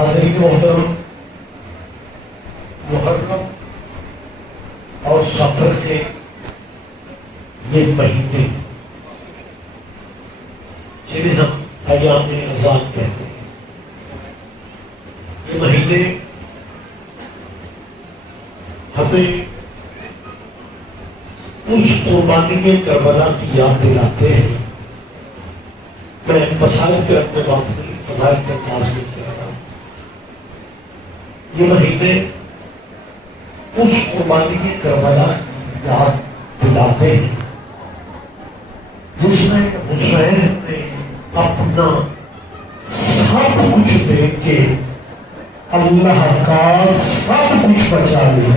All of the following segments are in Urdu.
حاضرین محترم، محرم اور سفر کے یہ مہینے جنہیں ہم ایام رمضان کہتے ہیں، یہ مہینے ہمیں اس قربانی کربلا کی یاد دلاتے ہیں۔ میں مسائل کے رکھنے بات نہیں، فضائل کے انداز میں کہہ رہا ہوں۔ یہ مہینے اس قربانی کربلا کی یاد دلاتے ہیں جس میں حسین نے اپنا سب کچھ دے کے اللہ کا سب کچھ بچا لیا۔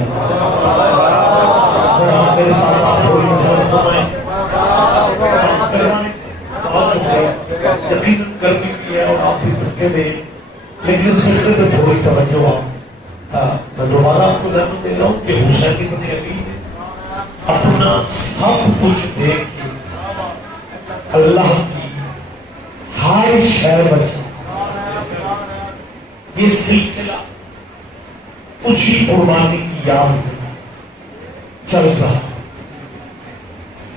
میرے ساتھ آپ تھوڑی محبت فرمائیں۔ بہت شکریہ، یقیناً گرمی بھی ہے اور آپ بھی تھکے دیں، لیکن اس فکر پہ تھوڑی توجہ آپ میں دوبارہ آپ کو رحمت دے رہا ہوں کہ حسین ابن علی نے اپنا سب کچھ دے کے اللہ کی ہر شے بچا۔ یہ سلسلہ اس کی قربانی کی یاد میں چل رہا،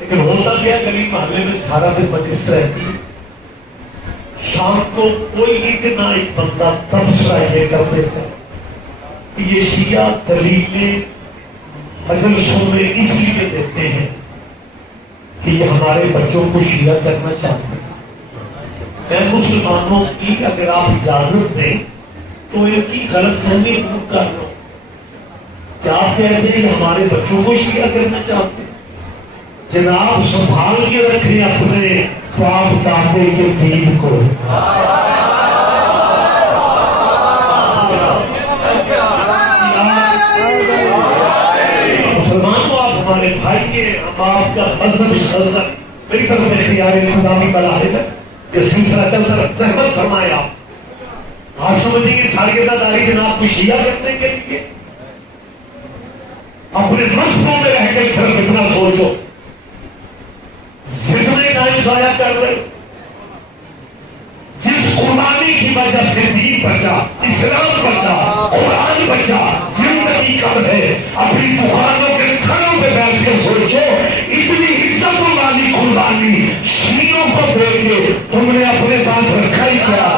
لیکن ہوتا کیا، گلی محلے میں سارا دن مجلس رہتی ہے، شام کو کوئی ایک نہ ایک بندہ تبصرہ یہ کر دیتا ہے کہ یہ شیعہ دلیلیں مجلسوں میں اس لیے دیتے ہیں کہ یہ ہمارے بچوں کو شیعہ کرنا چاہتے ہیں۔ میں مسلمانوں کی اگر آپ اجازت دیں تو ان کی غلط فہمی دور کر لو کہ آپ کہتے ہیں کہ ہمارے بچوں کو شیعہ کرنا چاہتے ہیں۔ جناب سنبھال کے رکھیں اپنے باپ دادے کے دین کو۔ مسلمانوں آپ ہمارے بھائی ہیں، ہم آپ کا مذہب صدر میری طرف اختیار خدامی بلاہد ہے، یہ سلسلہ چلتا رہتا ہے۔ زحمت فرمائے آپ سمجھیں گے سالگرہ داری جناب کو شیعہ کرنے کے لیے اپنے مذہبوں میں رہ کے صرف اتنا سوچو، فتنے ٹائم ضائع کر رہے۔ جس قربانی کی وجہ سے دین بچا، اسلام بچا، قرآن بچا، زندگی کم ہے، اپنی دکانوں کے تھنوں پہ بیٹھ کے سوچو، اتنی عزت والی قربانی شیعوں کو دے کے تم نے اپنے پاس رکھا ہی کیا؟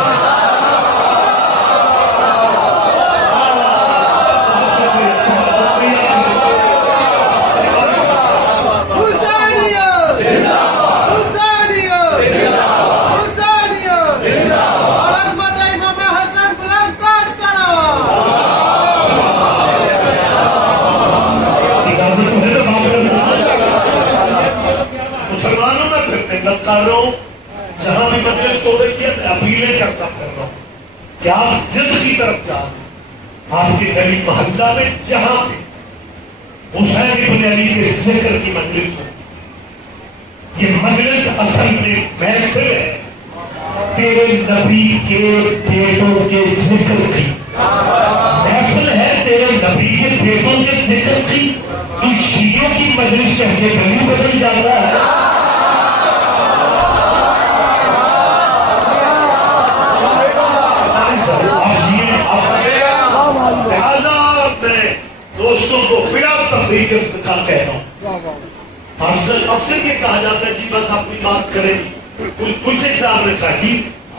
جہاں بھی مجلس ہو رہی ہے میں اپیلیں کرتا پھر رہا ہوں کہ آپ ضد کی طرف جائیں۔ آپ کی گلی محلہ میں جہاں بھی حسین ابن علی کے ذکر کی مجلس ہو، یہ مجلس اصل میں محفل ہے تیرے نبی کے بیٹوں کے ذکر کی، محفل ہے تیرے نبی کے بیٹوں کے ذکر کی۔ تو شیعوں کی مجلس کہہ کے گلی بدل جاتا ہے۔ دوستوں کو بلا تفریح کے افتتاح کہہ رہا ہوں۔ آج کل اکثر یہ کہا جاتا ہے جی بس اپنی بات کریں، کچھ ایک صاحب نے کہا جی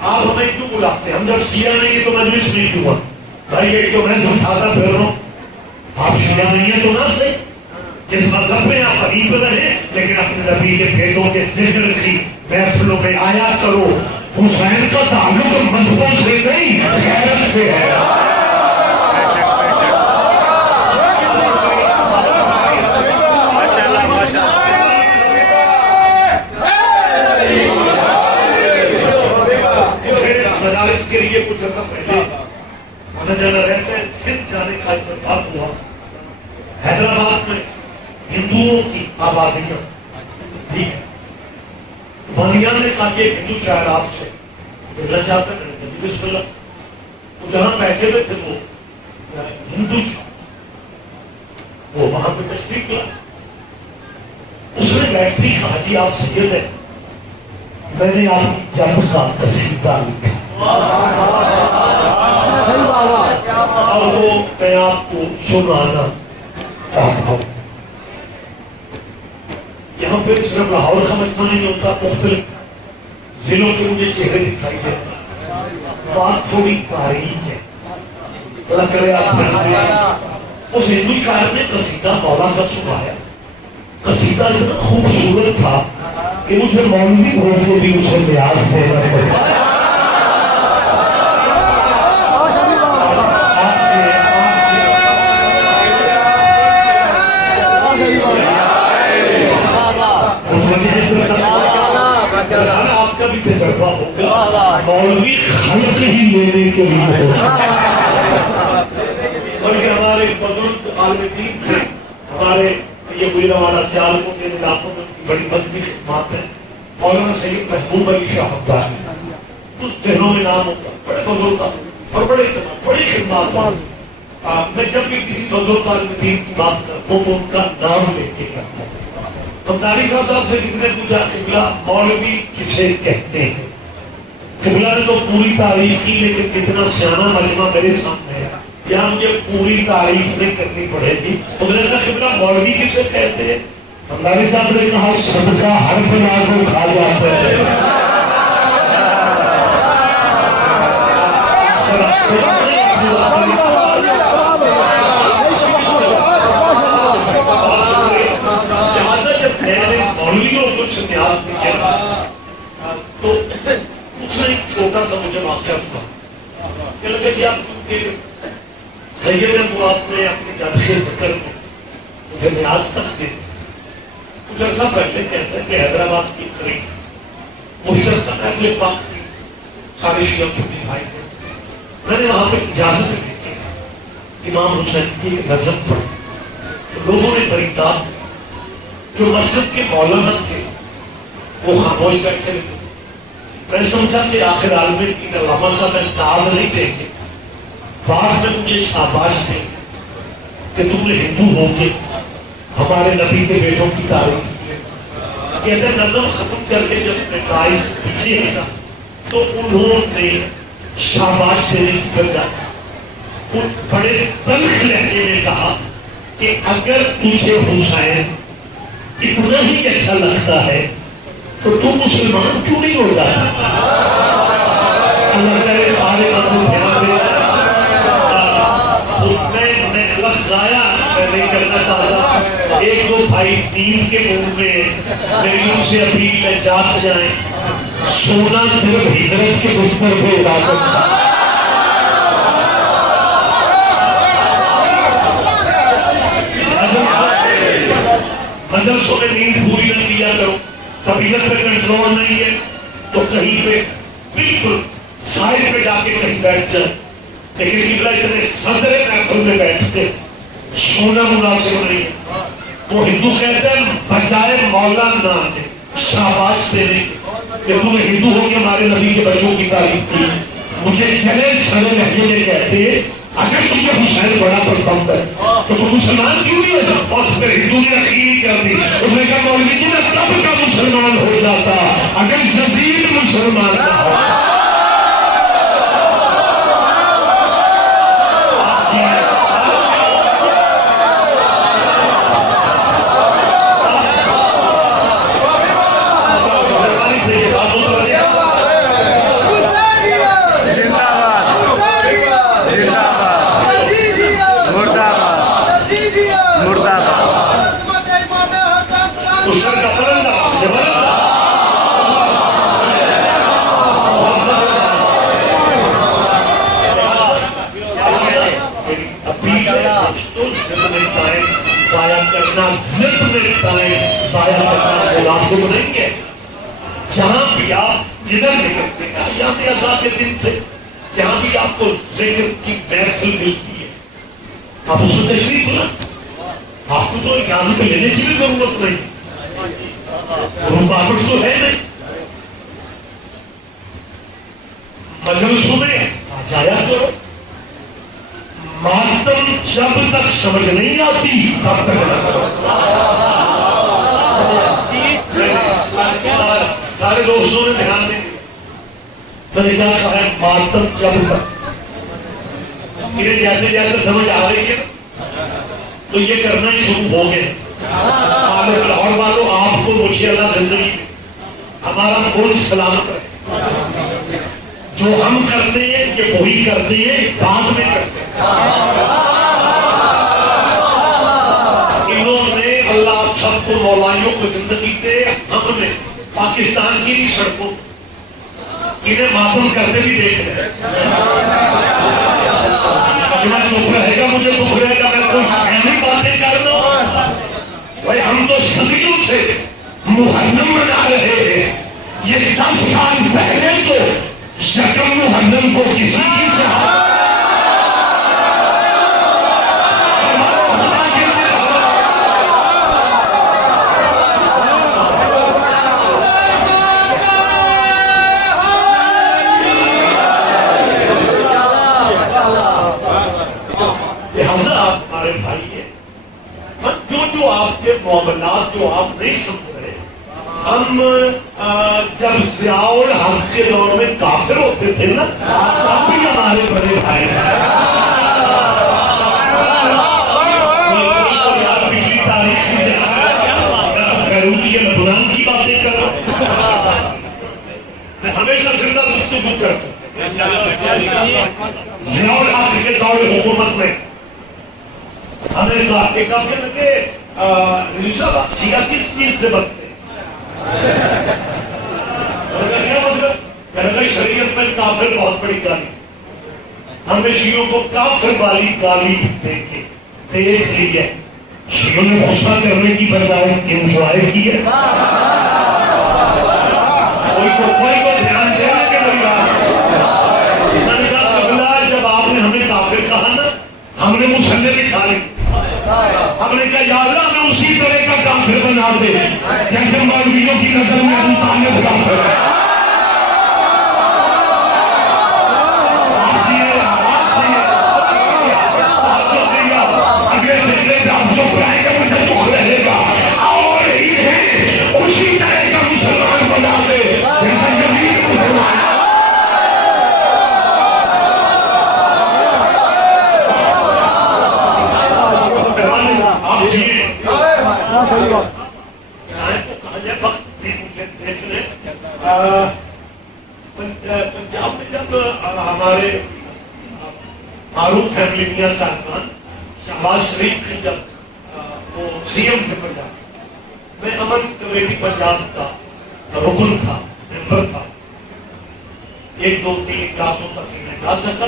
آپ ہمیں کیوں بلاتے ہیں، ہم جب شیعہ نہیں ہیں تو مجلس نہیں کیوں؟ بھائی یہ تو میں سمجھاتا پھر رہا ہوں، آپ شیعہ نہیں ہیں تو نہ صحیح، جس مذہب میں آپ قریب رہیں لیکن اپنے نبی کے بیٹوں کے ذکر کی محفلوں میں آیا کرو۔ حسین کا تعلق مذہبوں سے نہیں غیرت سے ہے۔ مدارس کے لیے کچھ عرصہ پہلے آنا جانا رہتا ہے، سندھ جانے کا اتفاق ہوا۔ حیدرآباد میں ہندوؤں کی آبادیاں تھی، بانیان نے کہا کہ ایک ہندو شاعر آپ سے ملنا چاہتا ہے، میں نے بسم اللہ۔ وہ جہاں بیٹھے ہوئے تھے وہ ہندو شاعر، وہ وہاں پہ تشریف لا، اس نے بیٹھتے ہی کہا جی آپ سید ہیں، میں نے آپ کی جب کا قصیدہ لکھا۔ میں آپ کو سنانا چاہتا ہوں. یہاں پہ صرف لاہور کا مجمع نہیں ہوتا، مختلف ضلعوں کے مجھے چہرے دکھائی دیتے ہیں. بات تھوڑی تاریخ ہے، اللہ کرے آپ پڑھتے. اس ہندو شاعر نے قصیدہ مولا کا سنایا. قصیدہ اتنا خوبصورت تھا کہ مجھے مولوی ہو کے بھی اسے لیاز دینا پڑا. آپ کا بھی تجربہ ہوگا، مولوی خلق ہی لینے کے لیے ہوگا. بلکہ ہمارے بزرگ عالم دین تھے، ہمارے یہ کوئی روانہ سیال کو میرے علاقوں میں بڑی مذہبی خدمات ہیں. مولانا سید محبوب علی شاہ حمدانی، اس ذہنوں میں نام ہوتا، بڑے بزرگ اور بڑے خدمات. میں جب بھی کسی بزرگ عالم دین کی بات کرتا ہوں تو ان کا نام لے کے کرتا ہوں. ممتاری صاحب سے کسی نے پوچھا قبلہ مولوی کسے کہتے ہیں؟ قبلہ نے تو پوری تعریف کی، لیکن کتنا سیانہ مجمع میرے سامنے ہے، یہاں مجھے پوری تعریف نہیں کرنی پڑے گی. اس نے کہا قبلہ مولوی کسے کہتے ہیں؟ ممتاری صاحب نے کہا صدقہ ہر بلا کو کھا جاتا ہے. تو اس نے ایک چھوٹا سا مجھے واقعہ ہوا کہ لگا کہ آپ سید مراد نے اپنے جادی ذکر میں مجھے نیاز تک دے. کچھ عرصہ پہلے کہتے ہیں کہ حیدرآباد کی قریب مشترکہ اہل پاک کی سارے شیعہ چھٹی بھائی تھے. میں نے وہاں پہ اجازت دی کہ امام حسین کی نظم پڑھی. تو لوگوں نے بڑی داد، جو مسجد کے مولانا تھے وہ خاموش بیٹھے رہے. میں سمجھا کہ آخر عالم دین علامہ صاحب میں داد نہیں دیں گے، بعد میں مجھے شاباش دیں کہ تم نے ہندو ہو کے ہمارے نبی کے بیٹوں کی تعریف کی. کہتے ہیں نظم ختم کر کے جب میں باعث پیچھے ہٹا تو انہوں نے شاباش دینے کی بجائے ان بڑے تلخ لہجے میں کہا کہ اگر تجھے حسین اتنا ہی اچھا لگتا ہے تو تم مسلمان کیوں نہیں ہو جاتا؟ اللہ کرے سارے بندوں دھیان دے. میں لفظ ضائع میں نہیں کرنا چاہتا. ایک دو بھائی دین کے منہ میں میری ان سے اپیل ہے جاگ جائیں. سونا صرف ہجرت کے بستر پہ عبادت تھا. مدرسوں میں نیند پوری نہ کیا کرو، طبیعت پہ کنٹرول نہیں ہے تو کہیں پہ بالکل سائڈ پہ جا کے کہیں بیٹھ جائے. لیکن قبلہ اتنے صدر محفل میں بیٹھتے سونا مناسب نہیں ہے. وہ ہندو کہتے ہیں بجائے مولا نام دے شاباش دینے کہ تم نے ہندو ہو کے ہمارے نبی کے بچوں کی تعریف کی. مجھے چلے سڑے لہجے میں کہتے اگر تجھے حسین بڑا پسند ہے تو تم مسلمان کیوں نہیں ہوتا؟ اور پھر ہندو نے اخیری کر دی. اس نے کہا مولوی جی میں تب کا مسلمان ہو جاتا اگر یزید مسلمان نہ ہوتا. مناسب نہیں ہے. جہاں بھی آپ جدھر نکلتے ہیں یہاں بھی آزاد دن تھے، جہاں بھی آپ کو ذکر کی محفل ملتی ہے آپ اس میں تشریف لا. آپ کو تو اجازت لینے کی بھی ضرورت نہیں، رکاوٹ تو ہے نہیں. مجلسوں میں جایا کرو. ماتم جب تک سمجھ نہیں آتی تب تک نہ کرو. سارے دوستوں نے دھیان دیں. میں نے کہا ہے ماتم جب تک انہیں جیسے جیسے سمجھ آ رہی ہے تو یہ کرنا ہی شروع ہو گئے. لاہور والوں آپ کو مجھے اللہ زندگی دے, ہمارا ملک سلامت رہے. جو ہم کرتے ہیں یہ وہی کرتے ہیں, بعد میں کرتے ہیں. انہوں نے اللہ سب کو مولائیوں کو زندگی دے, ہم نے پاکستان کی بھی سڑکوں انہیں معلوم کرتے بھی دیکھ رہے ہیں. دکھ رہے گا, مجھے دکھ رہے گا, میں کوئی اہمی باتیں کر رہا ہوں. بھائی ہم تو صدیوں سے محرم منا رہے ہیں. یہ 10 سال پہلے تو یکم محرم کو کسی کی آپ کے معاملات جو آپ نہیں سمجھ رہے. ہم جب ضیاء الحق کے دور میں کافر ہوتے تھے نا, تب بھی ہمارے بڑے بھائی پچھلی تاریخ کی لبنان کی باتیں کر رہا ہوں. میں ہمیشہ زندہ گفتگو کرتا ہوں. ضیاء الحق کے دور حکومت میں ہمیں کہا ایک صاحب کہنے لگے شیعہ کس چیز سے بنتے ہیں؟ کیا مطلب؟ کہنے لگے شریعت میں کافر بہت بڑی گالی. ہم نے شیعوں کو کافر والی گالی دیکھ لی ہے. شیعوں نے غصہ کرنے کی بجائے انجوائے کی ہے. کوئی کو دھیان دینا کہ میری بات. میں نے کہا قبلہ جب آپ نے ہمیں کافر کہا نا, ہم نے مسلم بھی سارے ہم نے کہا یا اللہ میں اسی طرح کا کافر بنا دے جیسے مولویوں کی نظر میں ابو طالب کافر ہے. اگلے سلسلے پہ آپ چپ رہے گا, مجھے دکھ رہے گا, اور انہیں اسی طرح کا مسلمان بنا دے جیسے یزید مسلمان. پنجاب میں جب ہمارے معروف فیملی میاں صاحبان شہباز شریف کی جب وہ سی ایم تھے پنجاب, میں امن کمیٹی پنجاب کا رکن تھا, ممبر تھا. 1 2 3 کلاسوں تک میں جا سکتا.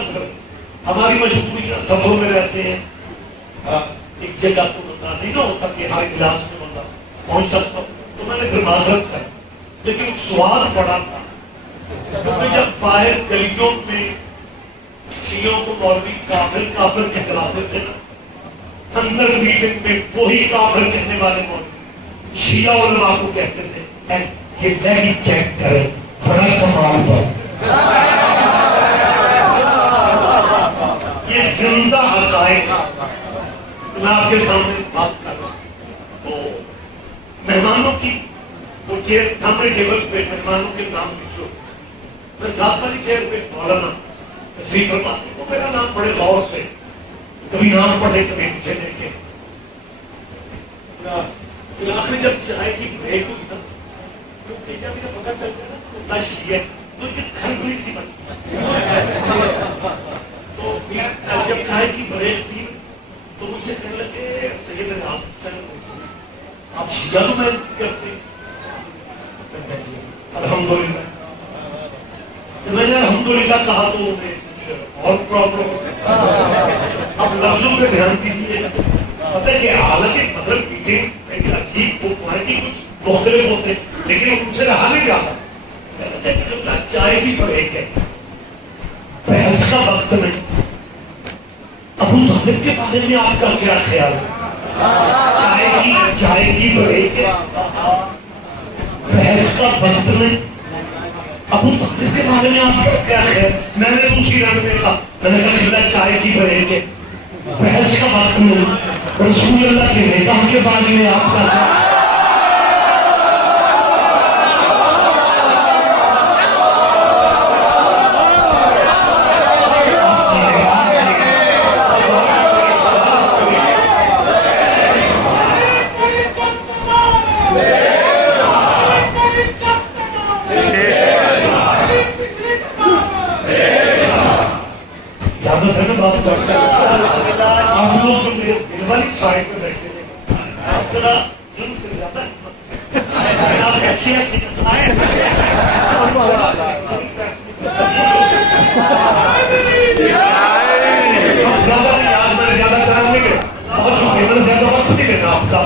ہماری مجبوری سفروں میں رہتے ہیں, ایک جگہ تو بندہ نہیں نہ ہوتا کہ ہر اجلاس میں بندہ پہنچ سکتا ہوں, تو میں نے پھر معذرت کر. لیکن سواد بڑا تھا کیونکہ جب باہر گلیوں میں شیعوں کو مولوی کافر کافر کہلاتے تھے نا, اندر میٹنگ میں وہی کافر کہنے والے مولوی شیعہ علماء کو کہتے تھے یہ ڈیلی چیک کرے, بڑا کمال پر. یہ زندہ حقائق میں آپ کے سامنے بات کر رہا ہوں. تو مہمانوں کی وہ چیئر سامنے ٹیبل پہ مہمانوں کے نام لکھو. میں ساتھ والی چیئر پہ مولانا تشریف فرماتے ہیں, وہ میرا نام بڑے غور سے, کبھی نام پڑھے کبھی مجھے دیکھے. آخر جب چائے کی بریک ہوئی نا, تو جب مجھے پتا چل گیا نا تو شیعہ تو یہ کھربلی سی بچی. تو جب چائے کی بریک تھی تو مجھے کہنے لگے سید آپ شیعہ تو میں کرتے. الحمدللہ میں نے الحمدللہ کہا تو اور پرابلم. اب لفظوں پہ دھیان دیجیے. پتہ ہے کہ حالانکہ مطلب میٹنگ ایک عجیب کوالٹی کچھ مختلف ہوتے لیکن ان سے رہا نہیں جاتا. چائے کی بریک ہے, بحث کا وقت نہیں. ابو طالب کے بارے میں آپ کا کیا خیال ہے؟ چائے کی بریک ہے, بحث کا وقت نہیں. ابو طالب کے بارے میں آپ کا کیا خیال؟ میں نے دوسری رنگ میں کہا, میں نے کہا چائے کی بریک ہے, بحث کا وقت نہیں. رسول اللہ کے نکاح کے بارے میں آپ کا اجازت ہے نا بات کرتے ہیں؟ آپ لوگ جو میرے دل والی سائڈ پہ بیٹھے ہیں آپ ذرا ظلم سے زیادہ آپ ایسی ایسی زیادہ کریں گے بہت شکریہ زیادہ وقت نہیں دینا آپ کا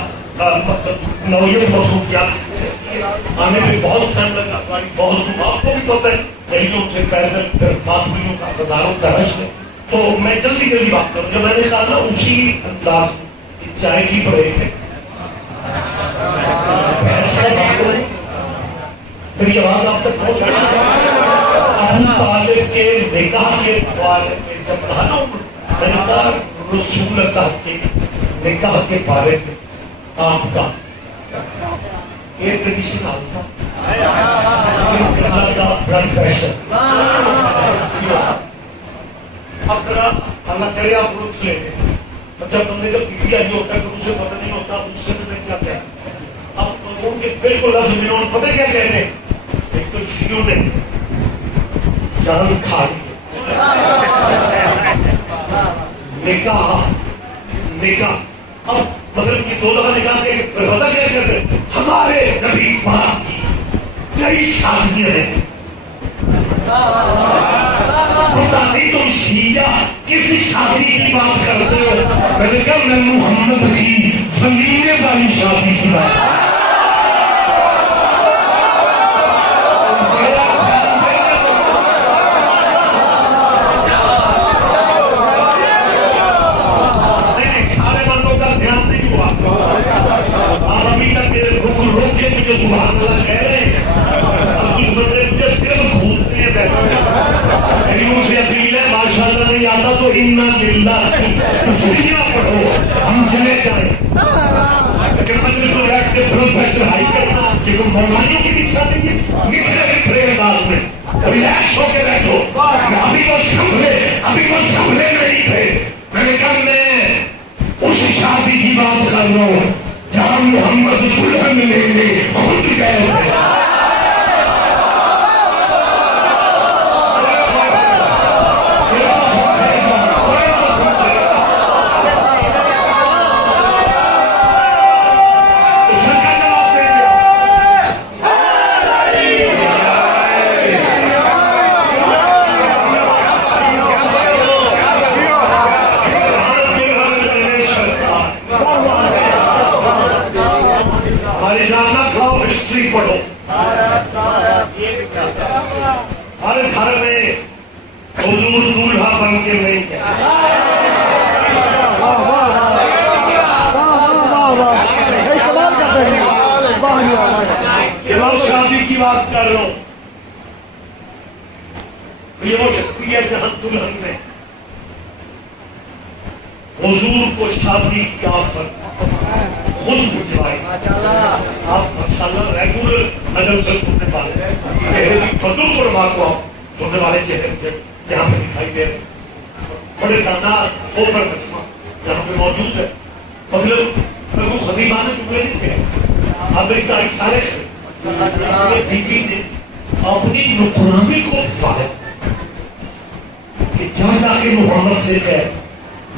نوعیت مصروفیات آنے میں بہت ٹائم لگا بہت آپ کو بھی پتہ ہے گلیوں سے پیدل پھر باتریوں کا ہزاروں کا رش ہے تو میں جلدی جلدی بات کروں جب میں نے کہا نا اسی انداز میں چائے کی بریک ہے میری آواز آپ تک پہنچ رہی ابو طالب کے نکاح کے بارے میں جب کہا نا میں نے کہا رسول اللہ کے نکاح کے بارے میں آپ کا ایئر کنڈیشن آتا کا بلڈ پریشر اب ذرا اللہ کرے آپ رخ لے لیں جب بندے کا بی پی آئی ہوتا ہے تو مجھے پتہ نہیں ہوتا اس سے میں کیا کیا اب ان کے بالکل لفظ میں انہوں پتہ کیا کہتے ہیں ایک تو شیعوں نے جان کھا لی نکاح نکاح اب مطلب کہ دو دفعہ نکاح کے پتہ کیا کہتے ہیں ہمارے نبی پاک کی کئی شادیاں ہیں پتہ نہیں تم شیعہ کسی شادی کی بات کرتے ہو میں نے کہا میں محمد کی زمین والی شادی کی بات سبحان اللہ کہہ رہے ہیں اب کچھ بندے مجھے صرف گھومتے ہیں بیٹھے ان سے اپیل ہے ماشاء اللہ نہیں آتا تو انا للہ کی تسبیح پڑھو ہم چلے جائیں اگر مجلس میں بیٹھ کے پروفیسر ہائی کرنا کہ تم مولانیوں کی بھی شادی ہے نکھرے نکھرے انداز میں ریلیکس ہو کے بیٹھو ابھی وہ سنبھلے نہیں تھے میں نے کہا میں اس شادی کی بات کر رہا ہوں جہاں محمد دلہن لینے خود گئے ہوئے پڑھو ہر گھر میں حضور دولہا بن کے نہیں شادی کی بات کر رہا ہوں یہ وہ شخصیت جہاں دلہن میں حضور کو شادی کی آفت خود بجھوائی آپ ماشاءاللہ ریگولر نظر سے سننے والے چہرے کی بدو کو بات کو سننے والے چہرے یہاں پہ دکھائی دے رہے بڑے دانا اوپر مجمع یہاں پہ موجود ہے مطلب وہ خدیبان جملے نہیں تھے امریکہ سارے بی بی نے اپنی نقرانی کو پایا کہ جا جا کے محمد سے کہے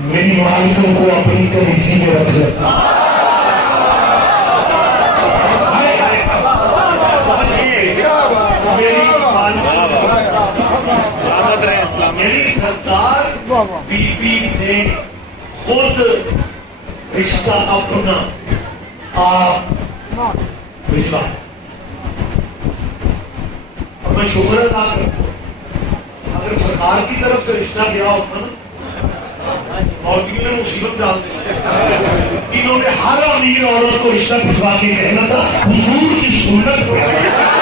میری مالکوں کو اپنی کنیزی میں رکھ لیتا میری سرکار بی بی نے خود رشتہ اپنا آپ بھجوا اور میں شکر ادا کرتا ہوں اگر سرکار کی طرف سے رشتہ گیا ہوتا نا اور نے مصیبت ڈال دی انہوں نے ہر امیر عورت کو رشتہ بھجوا کے کہنا تھا حضور کی سنت پہ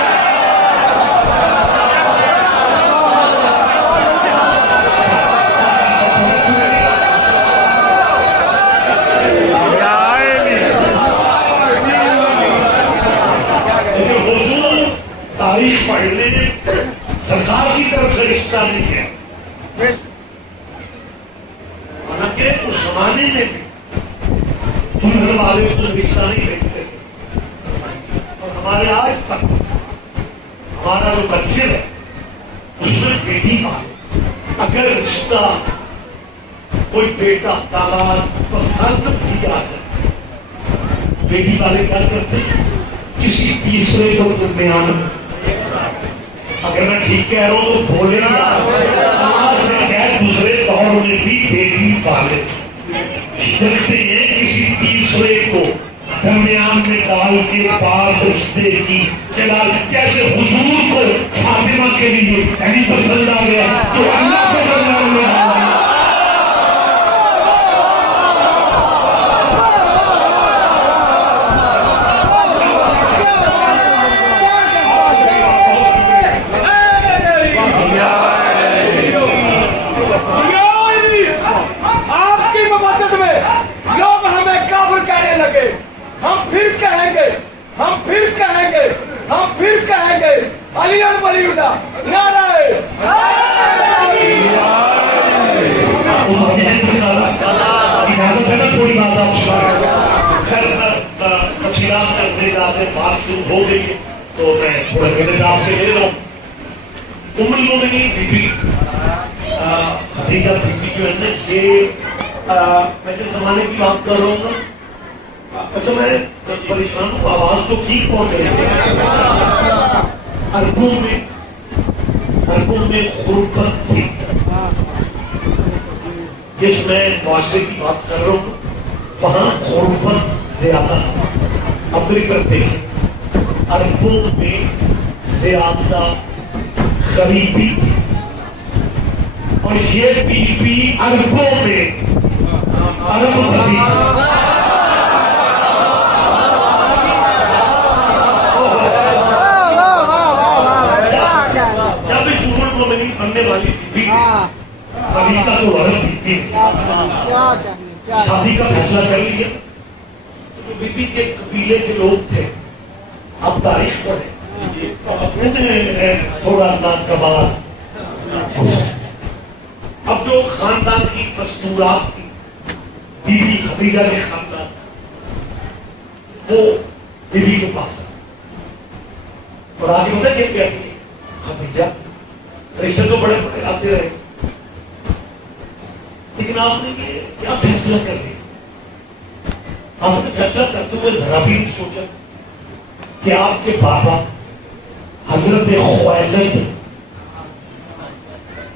تاریخ پڑھنے میں سرکار کی طرف سے رشتہ نہیں ہے حالانکہ اس زمانے میں بھی دلہن والے کو رشتہ نہیں بھیجتے تھے اور ہمارے آج تک ہمارا جو کلچر ہے اس میں بیٹی کا اگر رشتہ کوئی بیٹا داماد پسند بھی آ جائے، بیٹی والے کیا کرتے کسی تیسرے کو درمیان، اگر میں ٹھیک کہہ رہا ہوں تو بولے آج دوسرے دور میں بھی بیٹی والے سکتے ہیں کسی تیسرے کو درمیان میں ڈال کے بات رشتے کی چلا، جیسے حضور کو فاطمہ کے لیے علی پسند آ گیا تو اللہ کو درمیان میں آ گیا۔ علی اور ولی اللہ نعرہ اجازت ہے نا تھوڑی بات آپ تفصیلات کرنے جاتے بات شروع ہو گئی ہے تو میں تھوڑا منٹ آپ کے لے رہا ہوں۔ ام المومنین بی بی خدیجہ بی بی جو ہے نا یہ میں جس زمانے کی بات کر رہا ہوں نا، اچھا میں پریشان ہوں آواز تو ٹھیک پہنچ رہی ہے، عربوں میں غربت تھی، جس میں معاشرے کی بات کر رہا ہوں وہاں غربت زیادہ تھی۔ اب میری طرف دیکھیں، عربوں میں زیادہ غریبی تھی، اور یہ بی بی عربوں میں عرب غریب بننے والی بی بی خلیفہ تو عرب بی بی شادی کا فیصلہ کر لیا، تو بی بی کے قبیلے کے لوگ تھے، اب تاریخ پڑھیں تھوڑا ناگوار، اب جو خاندان کی مستورات تھی بی بی خدیجہ کے خاندان، وہ بی بی کے پاس اور آگے ہوتا ہے کیا کہتی ہے خدیجہ رشتے تو بڑے بڑے آتے رہے، لیکن آپ نے یہ کیا فیصلہ کر لیا؟ آپ نے فیصلہ کرتے ہوئے ذرا بھی نہیں سوچا کہ آپ کے بابا حضرت خویلد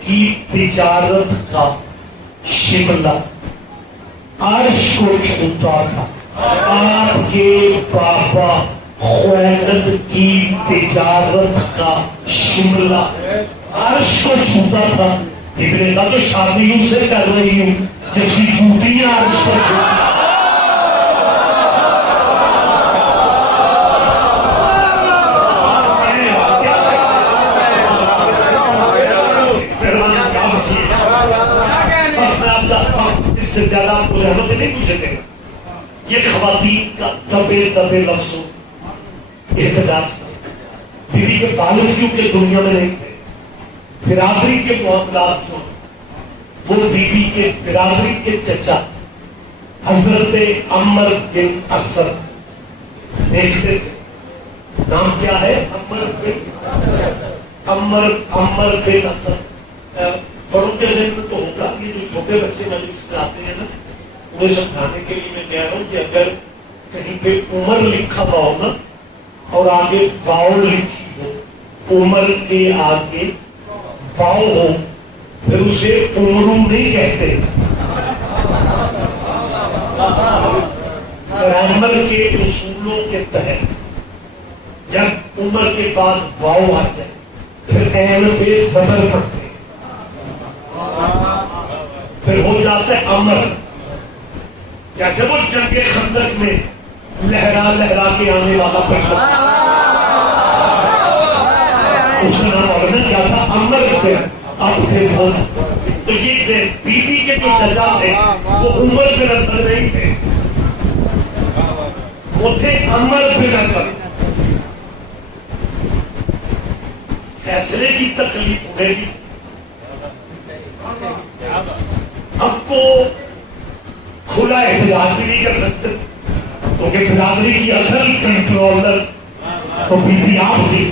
کی تجارت کا شملہ عرش کو چھوتا تھا، آپ کے بابا خویلد کی تجارت کا شملہ عرش کو چھوتا تھا۔ ابن کا تو شادی اس سے کر رہی ہوں جس کی جوتیاں عرش پر چھوتی۔ بس میں آپ جانتا ہوں اس سے زیادہ آپ کو رحمت نہیں پوچھے گا۔ یہ خواتین کا دبے دبے لفظوں احتجاج تھا، بیوی کے والد کیونکہ دنیا میں نہیں تھے، برادری کے معاملات جو وہ بی بی کے برادری کے چچا حضرت عمر بن اسد دیکھتے تھے، نام کیا ہے؟ عمر بن اسد۔ بڑوں کے ذہن میں تو ہوگا، یہ جو چھوٹے بچے مجلس میں آتے ہیں نا انہیں سمجھانے کے لیے میں کہہ رہا ہوں کہ اگر کہیں پہ عمر لکھا ہوا ہو نا اور آگے واؤ لکھی ہو، عمر کے آگے واؤ ہو، پھر اسے عمرو نہیں کہتے، گرامر کے اصولوں کے تحت جب عمر کے بعد واؤ آ جائے پھر عین پہ زبر پڑتے، پھر ہو جاتا ہے امر، جیسے وہ جنگ خندق میں لہرا لہرا کے آنے والا پہلا، اس کا نام اور کیا تھا؟ امر پہ اب تھے بہت۔ تو یہ سے بی بی کے جو چچا تھے وہ عمر پہ نسل نہیں تھے، وہ تھے امر پہ نسل۔ فیصلے کی تکلیف ہونے کی، اب تو کھلا احتجاج بھی نہیں کر سکتے کیونکہ برادری کی اصل کنٹرولر تو بی بی آپ تھی،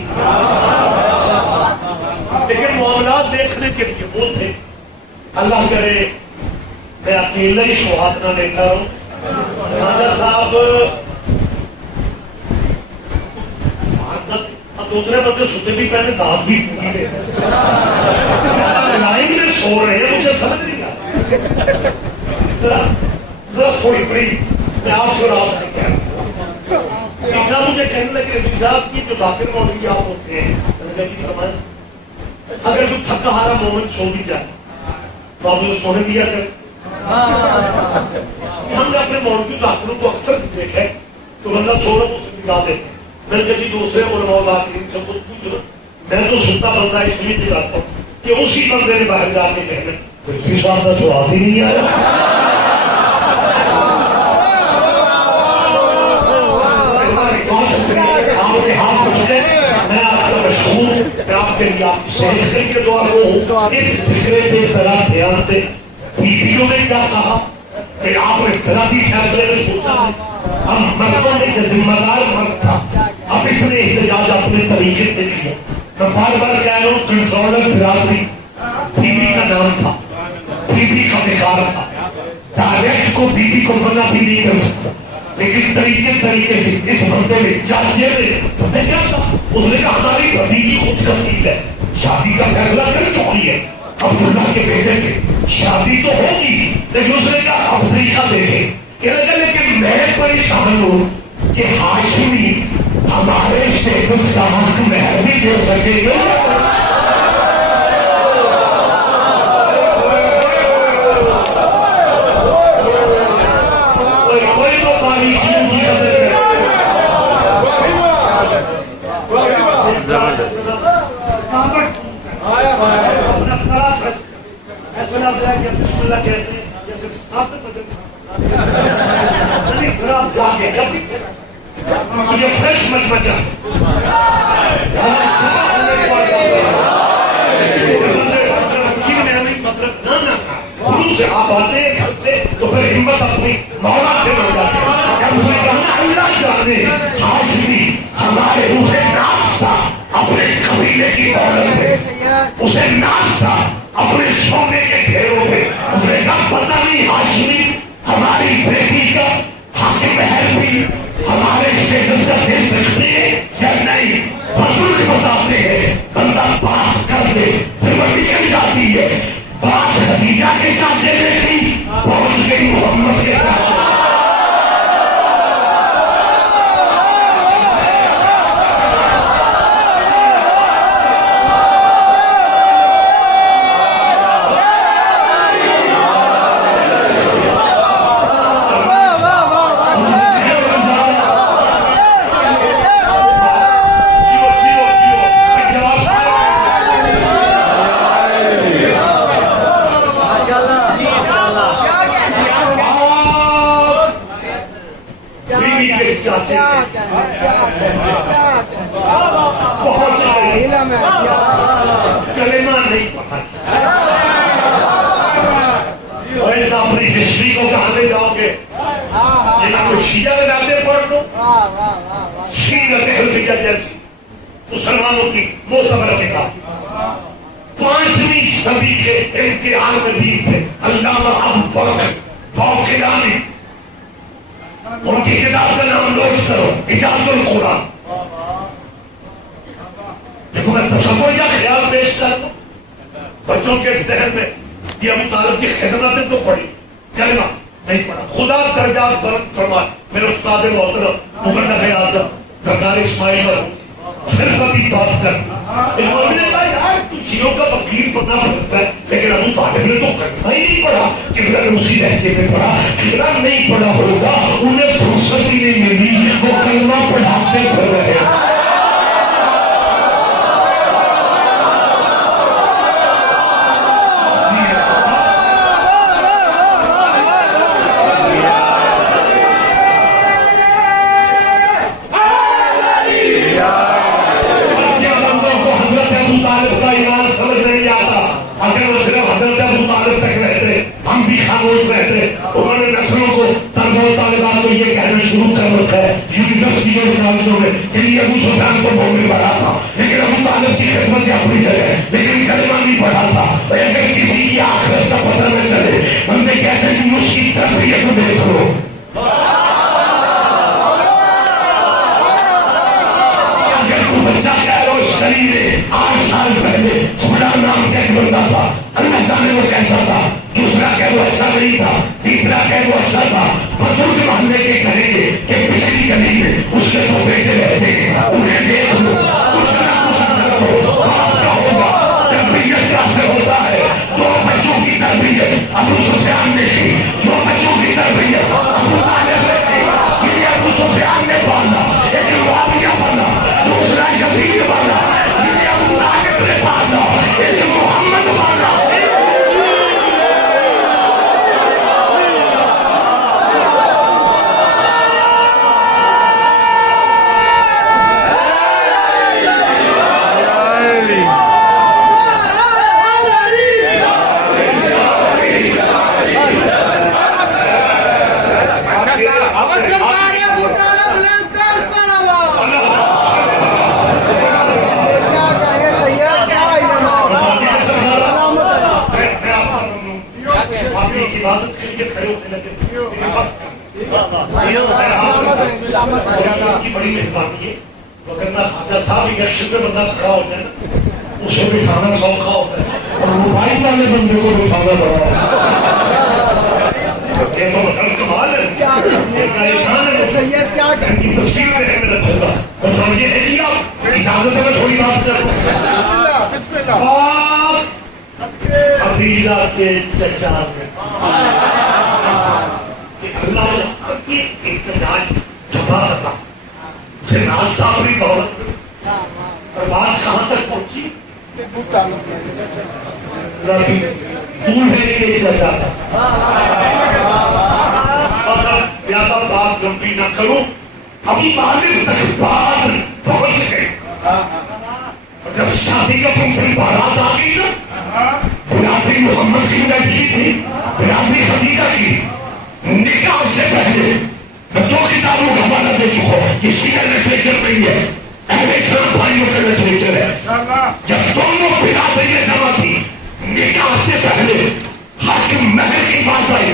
لیکن معاملات دیکھنے کے لیے وہ تھے۔ اللہ کرے میں اکیلا ہی سوہاتنا لیتا ہوں. راجا صاحب دوسرے بندے سوتے بھی پہلے دانت بھی پوری لے لائن میں سو رہے ہیں, مجھے سمجھ نہیں آ ذرا تھوڑی پلیز میں آپ سے اور آپ سے کہہ رہا ہوں. صاحب مجھے کہنے لگے رفیع صاحب کی جو داخل مولوی آپ ہوتے ہیں جی فرمائیں اگر کوئی تھکا ہارا مومن سو بھی جائے تو آپ اسے سونے دیا کریں. ہم نے اپنے مولوی داخلوں کو اکثر دیکھا ہے تو بندہ سو رہا تو اسے دکھا دیتے. میں نے کہا جی دوسرے علماء داخلین سب کو پوچھ رہا, میں تو سنتا بندہ اس لیے دکھاتا ہوں کہ اسی بندے نے باہر جا کے کہنا رفیع صاحب کا سواد ہی نہیں آیا. میں آپ کا مشہور, میں آپ کے لیے آپ سے دعا کروں اس فکرے پہ ذرا دھیان دیں. بیویوں نے کیا کہا کہ آپ نے ذرا بھی فیصلے میں سوچا ہے. ہم مردوں نے جو ذمہ دار مرد تھا اب اس نے احتجاج اپنے طریقے سے کیا. میں بار بار کہہ رہا ہوں کنٹرولر برادری بیوی کا نام تھا, بیوی کا بیکار تھا. ڈائریکٹ کو بیوی کو منع بھی نہیں کر سکتا, لیکن طریقے سے اس بندے میں چاچے میں پتہ کیا تھا, اس نے کہا ہماری بھتیجی خود کفیل ہے, شادی کا فیصلہ کر چکی ہے عبداللہ کے بیٹے سے, شادی تو ہوگی لیکن اس نے کہا اب طریقہ دیکھے لیکن میں پریشان ہوں کہ ہاشمی ہمارے اسٹیٹس کا حق مہر بھی دے سکے گا. آپ آتے ہیں گھر سے تو پھر ہمت اپنی مولا سے مل جاتے ہیں. اللہ جانے ہاشمی ہمارے اسے ناز تھا اپنے قبیلے کی دولت پہ, اسے ناز تھا اپنے سونے کے ڈھیروں پہ. اس نے کہا پتہ نہیں ہاشمی ہماری بیٹی کا حق مہر بھی ہمارے اسٹیٹس کا دے سکتے ہیں یا نہیں. بزرگ بتاتے ہیں بندہ بات کر دے پھر وہ نکل جاتی ہے. بات خدیجہ کے چاچے نے کی, پہنچ گئی محمد کے چاچے. کلمہ نہیں پڑھا ایسا اپنی ہسٹری کو کہاں لے جاؤ گے. جنہاں کو شیعہ لگاتے پڑھ لو, سیرت حلقیہ جیسی مسلمانوں کی معتبر کتاب 5ویں صدی کے امتحان ندیم تھے علامہ ابو بکر باقلانی. ان کی کتاب کا نام نوٹ کرو, اجاز القرآن. دیکھو میں تصور یا خیال پیش کر دوں بچوں کے ذہن میں یہ ابو طالب کی خدمتیں تو پڑھی, کلمہ نہیں پڑھا. خدا درجات بلند فرمائے میرے استاد محترم مغل نبی اعظم سرکار اسماعیل مرحوم پھر کبھی بات کر. انہوں نے کہا یار تو شیعوں کا وکیل بننا پڑتا ہے, لیکن ابو طالب نے تو کلمہ ہی نہیں پڑھا. قبلہ نے اسی لہجے میں پڑھا, قبلہ نہیں پڑھا ہوگا انہیں فرصت ہی نہیں ملی, وہ کلمہ پڑھاتے پڑھ رہے ہیں. لیکن ابو طالب کی خدمت اپنی جگہ, لیکن کلمہ نہیں پڑھا تھا. اگر کسی کی آخرت کا پتہ نہ چلے بندے کہتے ہیں تربیت کو دیکھ لو. اگر کوئی بچہ کہہ لو شریف ہے 8 سال پہلے فلاں نام کا ایک بندہ تھا, اللہ جانے وہ کیسا تھا, دوسرا کہہ وہ اچھا نہیں تھا, تیسرا کہہ وہ اچھا تھا. بزرگ محلے کے کہیں گے کہ پچھلی گلی میں اس کے دو بیٹے رہتے ہیں, انہیں دیکھ لو, کچھ نہ کچھ اثر ہو آپ کا ہوگا. تربیت کیسے ہوتا ہے؟ 2 بچوں کی تربیت ابو سفیان نے کی, 2 بچوں کی تربیت ابو طالب نے کی. جنہیں ابو سفیان نے پالا ایک معاویہ بنا, دوسرا یزید بنا. جنہیں ابو طالب نے پالا ایک محمد بنا. عبادت کے لیے کھڑے ہونے لگے کی بڑی مہربانی ہے. وگرنہ خواجہ صاحب الیکشن میں بندہ کھڑا ہو جائے نا, اسے بٹھانا سوکھا ہوتا ہے, اور موبائل والے بندے کو بٹھانا پڑا. یہ تو مطلب کمال ہے, ان کی تصویر میں ہے میرا چھوٹا. اور یہ ہے جی آپ اجازت ہے میں تھوڑی بات کروں. خدیجہ کے چچا نے اللہ کی احتجاج جمع کرنا, اسے راستہ اپنی دولت میں, اور بات کہاں تک پہنچی؟ دولہے کے چچا تھا. بس اب زیادہ بات لمبی نہ کروں, ابو طالب تک بات پہنچ گئی. جب شادی کا فنکشن بارات آ گئی نا, برادری محمد کی بیٹھی تھی, برادری خدیجہ کی. نکاح سے پہلے میں 2 کتابوں کا حوالہ دے چکا ہوں, کسی کا لٹریچر نہیں ہے, اہل اسلام بھائیوں کا لٹریچر ہے. جب دونوں برادریاں جمع تھی, نکاح سے پہلے حق مہر کی بات آئی,